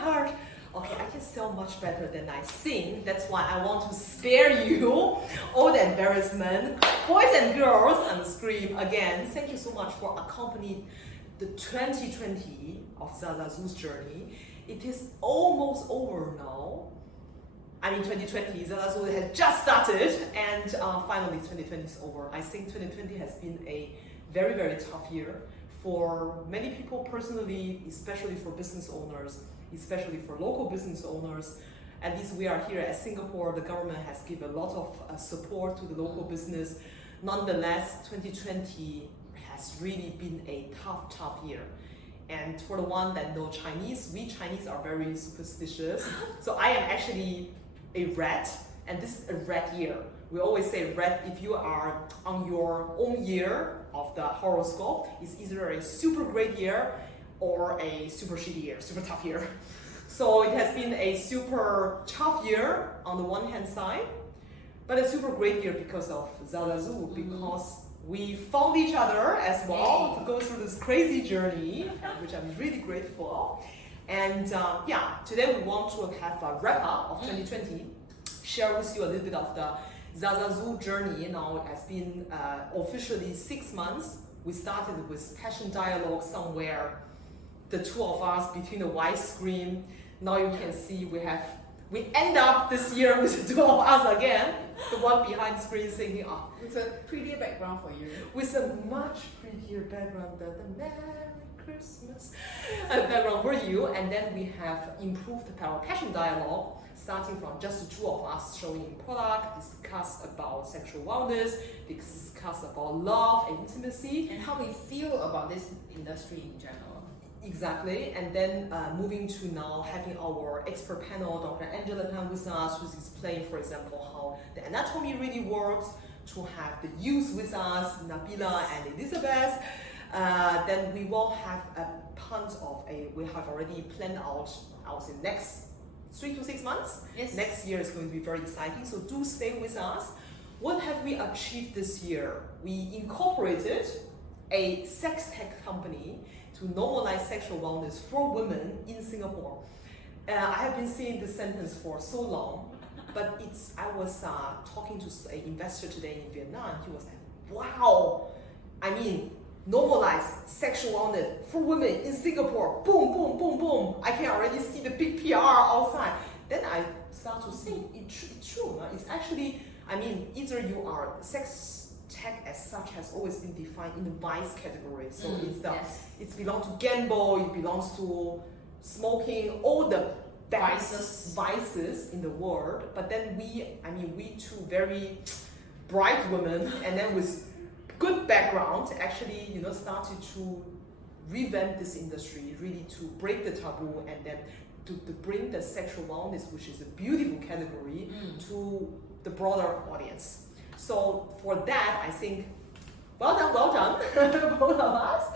heart. Okay, I can sell much better than I sing. That's why I want to spare you all the embarrassment. Boys and girls on the screen, again, thank you so much for accompanying the 2020 of ZaZaZu's journey. It is almost over now. I mean, 2020, ZaZaZu has just started, and finally 2020 is over. I think 2020 has been a very, very tough year for many people personally, especially for business owners, especially for local business owners. At least we are here at Singapore, the government has given a lot of support to the local business. Nonetheless, 2020 has really been a tough year. And for the one that know Chinese, we Chinese are very superstitious. So I am actually a rat, and this is a rat year. We always say rat, if you are on your own year of the horoscope, it's either a super great year or a super shitty year, super tough year. So it has been a super tough year on the one hand side, but a super great year because of ZaZaZu, because we found each other as well to go through this crazy journey, which I'm really grateful. And today we want to have a wrap up of 2020, share with you a little bit of the ZaZaZu journey. Now it has been officially 6 months. We started with passion dialogue somewhere, the two of us between the white screen. Now you can see we end up this year with the two of us again, the one behind the screen singing with a prettier background for you. With a much prettier background than the Merry Christmas background for you. And then we have improved our passion dialogue, starting from just the two of us showing product, discuss about sexual wellness, discuss about love and intimacy, and how we feel about this industry in general. Exactly, and then moving to now having our expert panel, Dr. Angela Tan with us, who's explaining, for example, how the anatomy really works, to have the youth with us, Nabila and Elizabeth. Then we will have a bunch of we have already planned out, I would say, next 3 to 6 months. Yes. Next year is going to be very exciting, so do stay with us. What have we achieved this year? We incorporated a sex tech company to normalize sexual wellness for women in Singapore. I have been saying this sentence for so long, but I was talking to an investor today in Vietnam. He was like, wow, I mean, normalize sexual wellness for women in Singapore. Boom, boom, boom, boom. I can already see the big PR outside. Then I start to think it's true. It's actually, I mean, either you are sex tech as such has always been defined in the vice category. So it belongs to gamble, it belongs to smoking, all the vices in the world. But then we two very bright women, and then with good background, actually, started to revamp this industry, really to break the taboo, and then to bring the sexual wellness, which is a beautiful category, to the broader audience. So for that, I think, well done, both of us.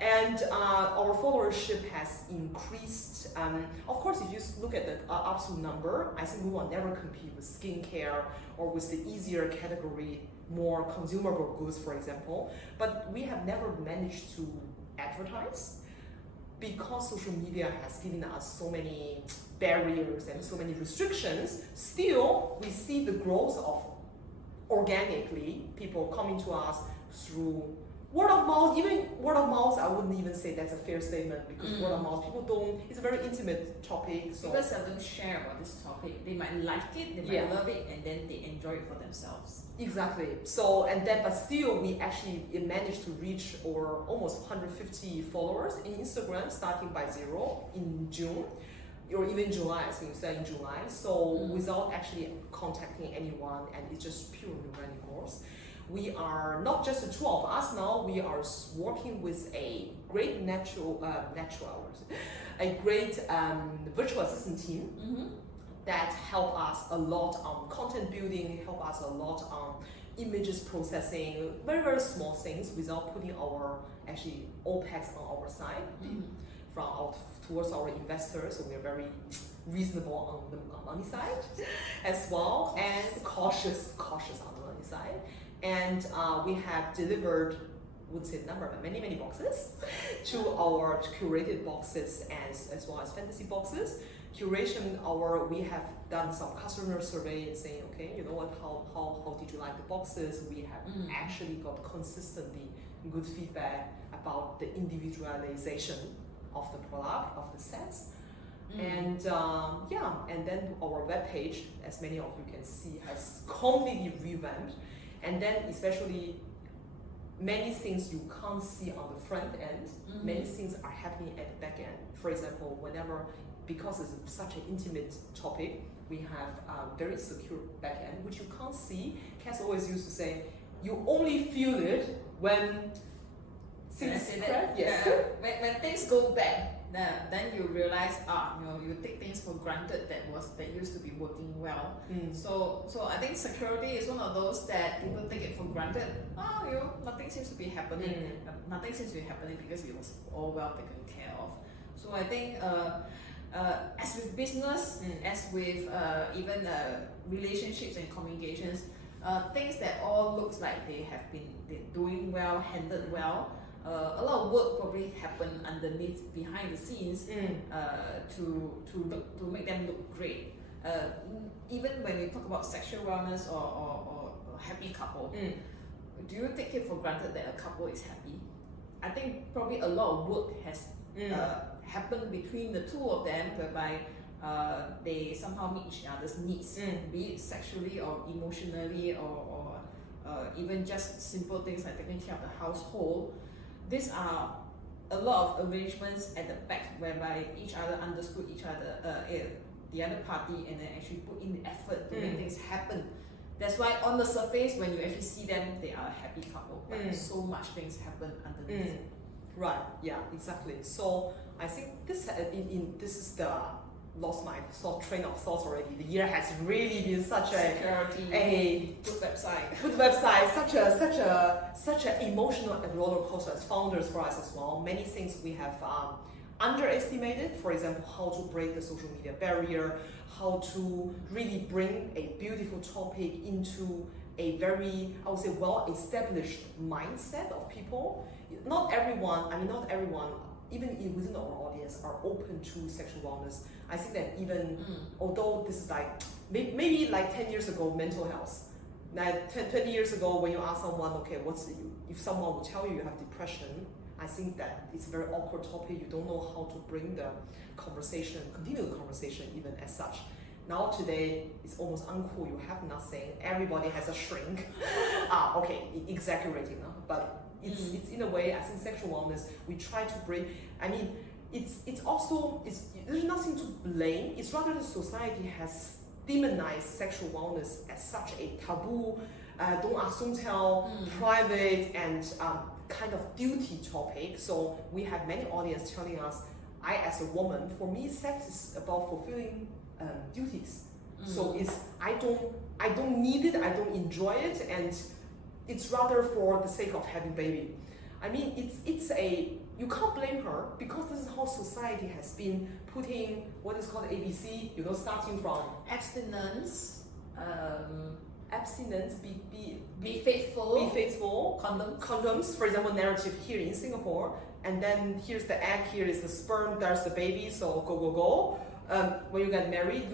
And our followership has increased. Of course, if you look at the absolute number, I think we will never compete with skincare or with the easier category, more consumable goods, for example. But we have never managed to advertise because social media has given us so many barriers and so many restrictions. Still, we see the growth of organically people coming to us through word of mouth. Even word of mouth, I wouldn't even say that's a fair statement, because word of mouth, people don't, it's a very intimate topic. So people seldom share about this topic. They might like it, they might love it, and then they enjoy it for themselves. Exactly. So, but still we actually managed to reach or almost 150 followers in Instagram, starting by 0 in June. Or even July, I think you said in July. So without actually contacting anyone, and it's just pure organic growth. We are not just the two of us now, we are working with a great a great virtual assistant team that help us a lot on content building, help us a lot on images processing, very, very small things without putting our actually OPEX on our side. Towards our investors, so we are very reasonable on the money side as well, and cautious on the money side. And we have delivered wouldn't say number, but many boxes to our curated boxes as well as fantasy boxes. Curation, we have done some customer survey saying, okay, you know what, how did you like the boxes? We have actually got consistently good feedback about the individualization of the product, of the sets. And and then our webpage, as many of you can see, has completely revamped. And then especially many things you can't see on the front end, many things are happening at the back end. For example, because it's such an intimate topic, we have a very secure back end, which you can't see. Cass always used to say, you only feel it when things crash. Yes. When things go bad, then you realize, you take things for granted that used to be working well. So I think security is one of those that people take it for granted. Nothing seems to be happening. Nothing seems to be happening because it was all well taken care of. So I think as with business, as with even relationships and communications, things that all looks like they have been doing well, handled well. A lot of work probably happened underneath, behind the scenes, to make them look great. Even when we talk about sexual wellness or happy couple, do you take it for granted that a couple is happy? I think probably a lot of work has happened between the two of them, whereby they somehow meet each other's needs, be it sexually or emotionally or even just simple things like taking care of the household. These are a lot of arrangements at the back whereby each other understood each other, the other party, and then actually put in the effort to make things happen. That's why on the surface, when you actually see them, they are a happy couple. But so much things happen underneath. Right. Yeah. Exactly. So I think this is the lost my train of thought already. The year has really been such a good website, such a emotional roller coaster as founders for us as well. Many things we have underestimated. For example, how to break the social media barrier, how to really bring a beautiful topic into a very, I would say, well-established mindset of people. Not everyone, even within our audience, are open to sexual wellness. I think that even, although this is like, maybe like 10 years ago, mental health. Now, 20 years ago, when you ask someone, okay, if someone would tell you have depression, I think that it's a very awkward topic. You don't know how to bring the conversation, continue the conversation even as such. Now today, it's almost uncool. You have nothing. Everybody has a shrink. Okay, exaggerating, but it's in a way, I think sexual wellness, we try to bring, there's nothing to blame. It's rather the society has demonized sexual wellness as such a taboo, don't ask, don't tell, private and kind of duty topic. So we have many audience telling us, I as a woman, for me, sex is about fulfilling duties. So I don't need it, I don't enjoy it, and it's rather for the sake of having baby. You can't blame her, because this is how society has been putting what is called ABC, starting from abstinence, be faithful, condoms, for example, narrative here in Singapore, and then here's the egg, here is the sperm, there's the baby, so go. When you get married,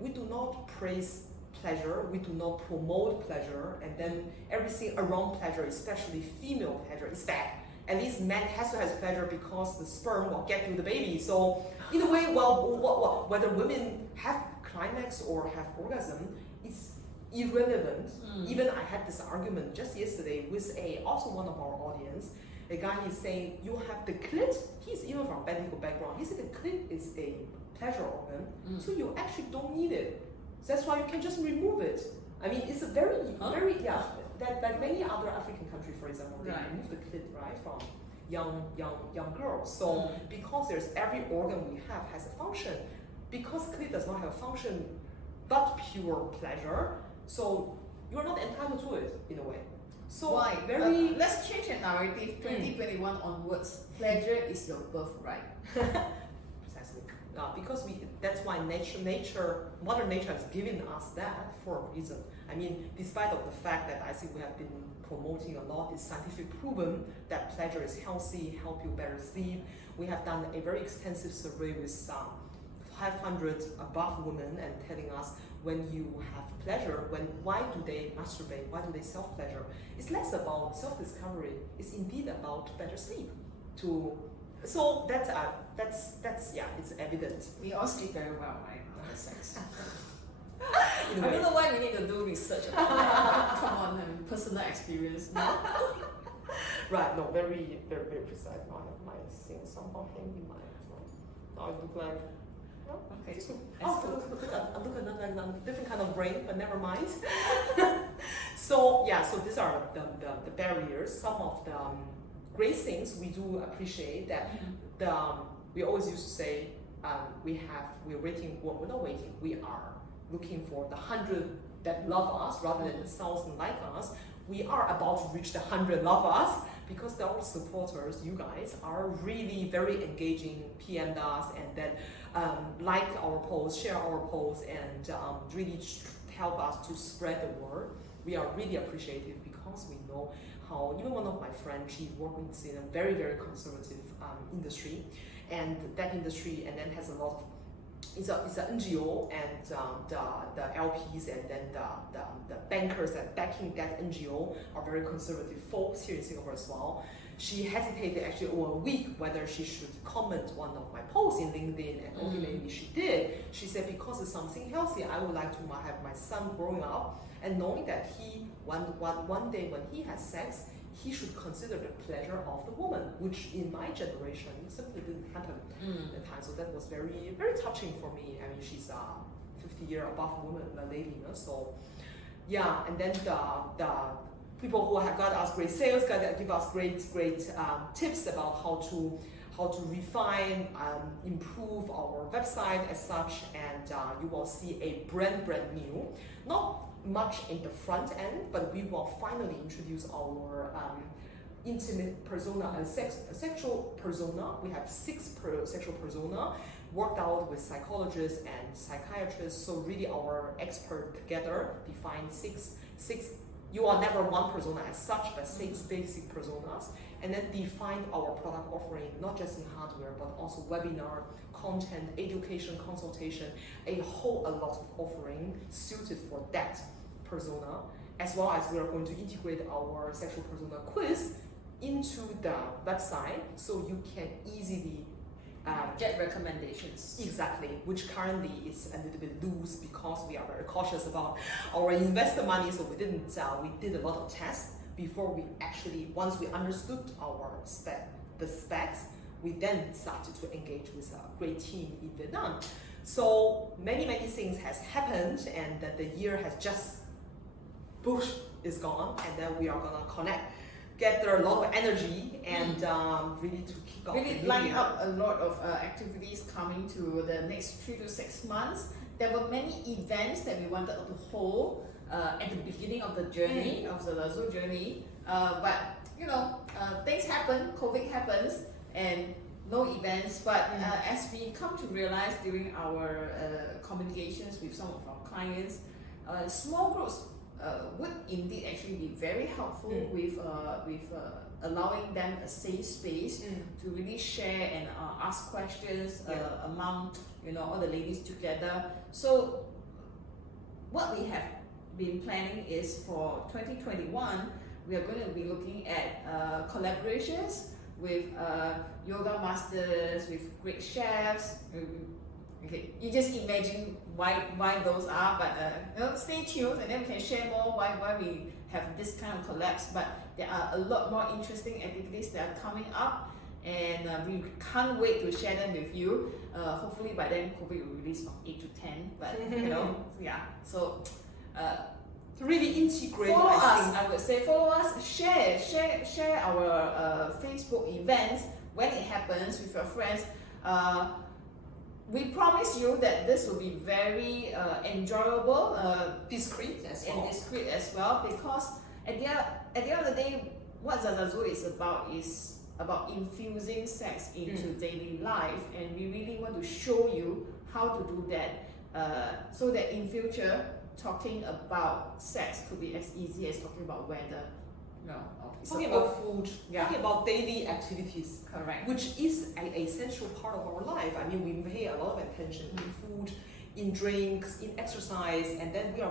we do not praise pleasure, we do not promote pleasure, and then everything around pleasure, especially female pleasure, is bad. At least man has to have pleasure because the sperm will get you the baby. So in a way, whether women have climax or have orgasm, it's irrelevant. Even I had this argument just yesterday with also one of our audience. A guy is saying, you have the clit, he's even from medical background, he said the clit is a pleasure organ, so you actually don't need it. That's why you can just remove it. It's a very, that many other African countries, for example, they remove the clit, right, from young girls. So because there's every organ we have has a function, because clit does not have a function but pure pleasure, so you're not entitled to it in a way. So why? Let's change the narrative. 2021 onwards, pleasure is your birthright. Precisely. because that's why Mother Nature has given us that for a reason. I mean, despite of the fact that I think we have been promoting a lot, it's scientific proven that pleasure is healthy, help you better sleep. We have done a very extensive survey with 500 above women and telling us when you have pleasure, why do they masturbate, why do they self-pleasure? It's less about self-discovery, it's indeed about better sleep. So that's yeah, it's evident. We all sleep very well, right? After sex. I don't know why we need to do research about that. Come on, I mean, personal experience. No? Right, no, very, very, very precise. Now I have my thing somehow hanging in my now I look like Okay, so I look another different kind of brain, but never mind. So yeah, so these are the barriers. Some of the great things we do appreciate that we always used to say we're waiting. Well, we're not waiting. We are looking for the 100 that love us rather than the 1,000 like us. We are about to reach the 100 love us because our supporters, you guys, are really very engaging, PM'd us, and then like our posts, share our posts, and really help us to spread the word. We are really appreciative because we know how, even one of my friends, she works in a very, very conservative industry, and that industry, and then has a lot of, it's an NGO, and the LPs and then the bankers that backing that NGO are very conservative folks here in Singapore as well. She hesitated actually over a week whether she should comment one of my posts in LinkedIn, and ultimately she did. She said, because it's something healthy, I would like to have my son growing up and knowing that he one day when he has sex, he should consider the pleasure of the woman, which in my generation simply didn't happen at the time. So that was very, very touching for me. I mean, she's a 50-year above woman, a lady, you know? So yeah, and then the people who have got us great sales, give us great tips about how to refine, improve our website as such, and you will see a brand new, not much in the front end, but we will finally introduce our intimate persona and sexual persona. We have 6 sexual persona worked out with psychologists and psychiatrists. So really our expert together define six. You are never one persona as such, but 6 basic personas, and then define our product offering, not just in hardware, but also webinar, content, education, consultation, a lot of offering suited for that persona, as well as we are going to integrate our sexual persona quiz into the website so you can easily get recommendations. Exactly, which currently is a little bit loose because we are very cautious about our investor money, so we did a lot of tests before we actually, once we understood the specs, we then started to engage with a great team in Vietnam. So many things has happened, and that the year has just is gone, and then we are gonna connect, get there a lot of energy, and really to kick off. Really line up a lot of activities coming to the next 3 to 6 months. There were many events that we wanted to hold at the beginning of the journey, of the ZaZaZu journey, but you know, things happen, COVID happens, and no events. But as we come to realize during our communications with some of our clients, small groups would indeed actually be very helpful with allowing them a safe space to really share and ask questions among all the ladies together. So what we have been planning is for 2021, we are going to be looking at collaborations with yoga masters, with great chefs. Okay, you just imagine why those are, but stay tuned, and then we can share more why we have this kind of collabs. But there are a lot more interesting activities that are coming up, and we can't wait to share them with you. Hopefully by then COVID will release from 8 to 10, but yeah. So to really integrate, follow us. I would say follow us. Share our Facebook events when it happens with your friends. We promise you that this will be very enjoyable, discreet as well, because at the end of the day, what ZaZaZu is about infusing sex into daily life, and we really want to show you how to do that, so that in future talking about sex could be as easy as talking about weather. No, talking about food, yeah. talking about daily activities, correct, which is an essential part of our life. I mean, we pay a lot of attention in food, in drinks, in exercise, and then we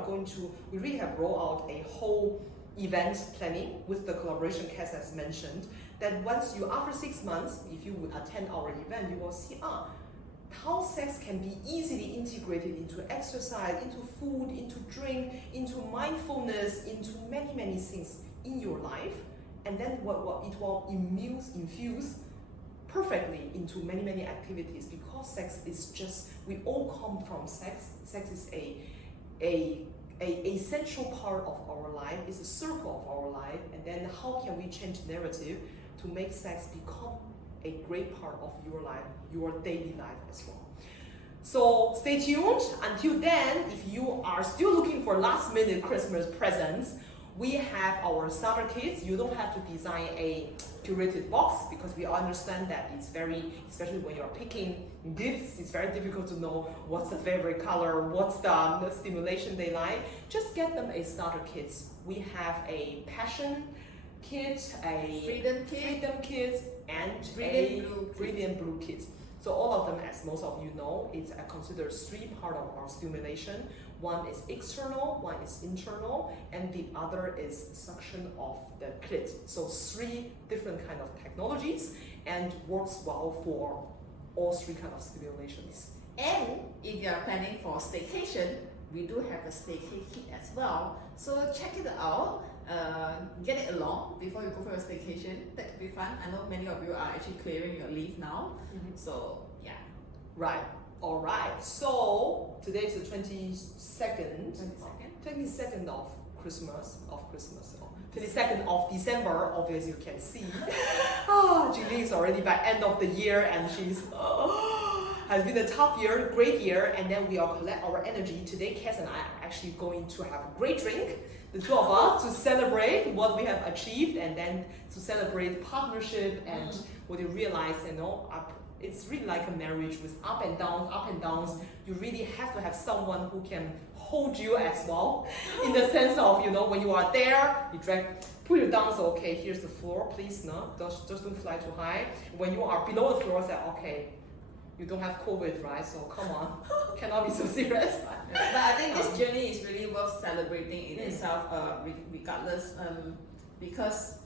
really have rolled out a whole event planning with the collaboration Cass has mentioned, that once after 6 months, if you would attend our event, you will see how sex can be easily integrated into exercise, into food, into drink, into mindfulness, into many, many things in your life, and then what it will infuse perfectly into many, many activities, because sex is just, we all come from sex. Sex is a essential part of our life, it's a circle of our life, and then how can we change narrative to make sex become a great part of your life, your daily life as well. So stay tuned. Until then, if you are still looking for last minute Christmas presents, we have our starter kits. You don't have to design a curated box, because we understand that it's very, especially when you're picking gifts, it's very difficult to know what's the favorite color, what's the stimulation they like. Just get them a starter kit. We have a passion kit, a freedom kit, and brilliant blue kit. So all of them, as most of you know, it's considered 3 parts of our stimulation. One is external, one is internal, and the other is suction of the clit. So 3 different kind of technologies, and works well for all 3 kind of stimulations. And if you are planning for staycation, we do have a staycation kit as well. So check it out. Get it along before you go for your staycation. That could be fun. I know many of you are actually clearing your leave now. So yeah. Right. All right. So today is the 22nd of Christmas. 22nd of December, obviously you can see. Julie is already by end of the year, and she's has been a tough year, great year, and then we all collect our energy. Today, Cass and I are actually going to have a great drink, the 2 of us, to celebrate what we have achieved, and then to celebrate partnership and what you realize, it's really like a marriage with up and downs. You really have to have someone who can hold you as well, in the sense of, when you are there, you put you down, so okay, here's the floor, please, just don't fly too high. When you are below the floor, say, okay, you don't have COVID, right? So come on, cannot be so serious. But I think this journey is really worth celebrating in itself, regardless, because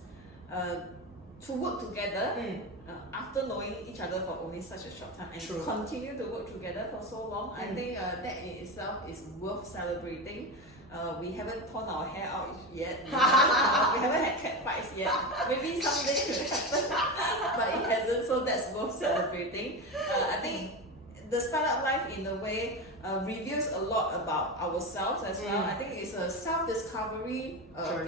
to work together, after knowing each other for only such a short time, and continue to work together for so long, I think that in itself is worth celebrating. We haven't torn our hair out yet. We haven't had cat fights yet. Maybe someday could happen, but it hasn't, so that's worth celebrating. I think the startup life, in a way, reveals a lot about ourselves as well. I think it's a self-discovery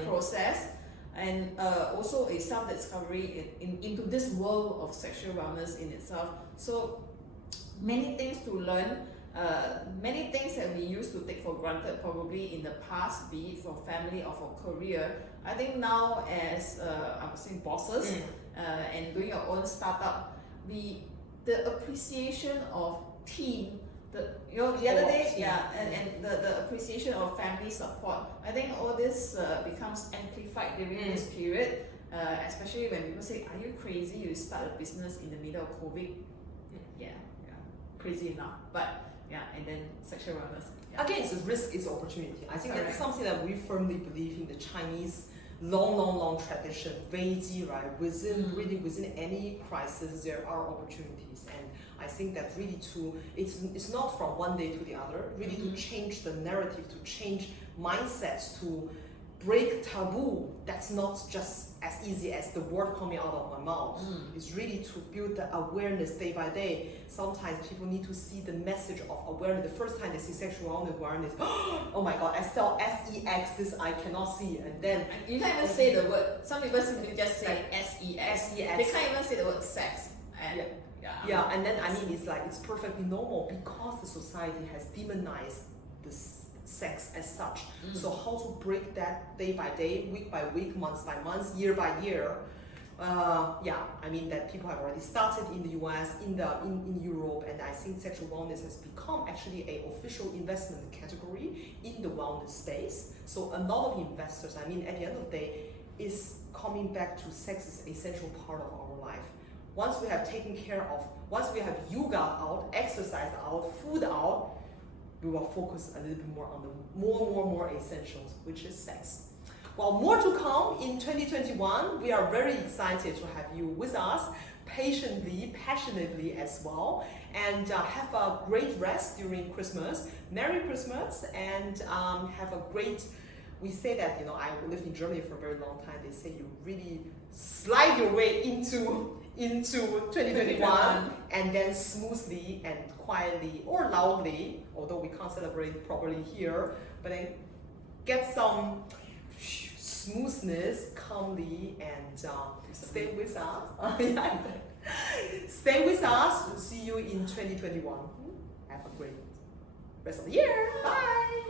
process, and also a self-discovery into this world of sexual wellness in itself. So many things to learn. Many things that we used to take for granted probably in the past, be it for family or for career. I think now, as I would say, bosses and doing your own startup, the appreciation of team, the other day, and the appreciation of family support. I think all this becomes amplified during this period, especially when people say, "Are you crazy? You start a business in the middle of COVID?" Yeah, crazy enough, but. Yeah, and then sexual wellness. Yeah. Again, it's a risk, it's an opportunity. I think that's something that we firmly believe in the Chinese long tradition, Weiji, right? Within any crisis, there are opportunities. And I think that really it's not from one day to the other, really to change the narrative, to change mindsets, to break taboo. That's not just as easy as the word coming out of my mouth. It's really to build the awareness day by day. Sometimes people need to see the message of awareness. The first time they see sexual awareness, oh my god, I spell S-E-X, this I cannot see. And then you can't even say the word. Some people simply just say S-E-X. They can't even say the word sex. And and then I mean, it's perfectly normal because the society has demonized this sex as such. So how to break that day by day, week by week, month by month, year by year, Yeah, I mean that people have already started in the US, in Europe, and I think sexual wellness has become actually an official investment category in the wellness space. So a lot of investors, I mean, at the end of the day, is coming back to sex as an essential part of our life. Once we have taken care of, once we have yoga out, exercise out, food out, we will focus a little bit more on the more essentials, which is sex. Well, more to come in 2021. We are very excited to have you with us, patiently, passionately as well, and have a great rest during Christmas. Merry Christmas, and have a great. We say that, you know, I lived in Germany for a very long time. They say you really slide your way into 2021 and then smoothly and quietly or loudly, although we can't celebrate properly here, but then get some smoothness, calmly, and stay with us. Stay with us. See you in 2021. Have a great rest of the year. Bye.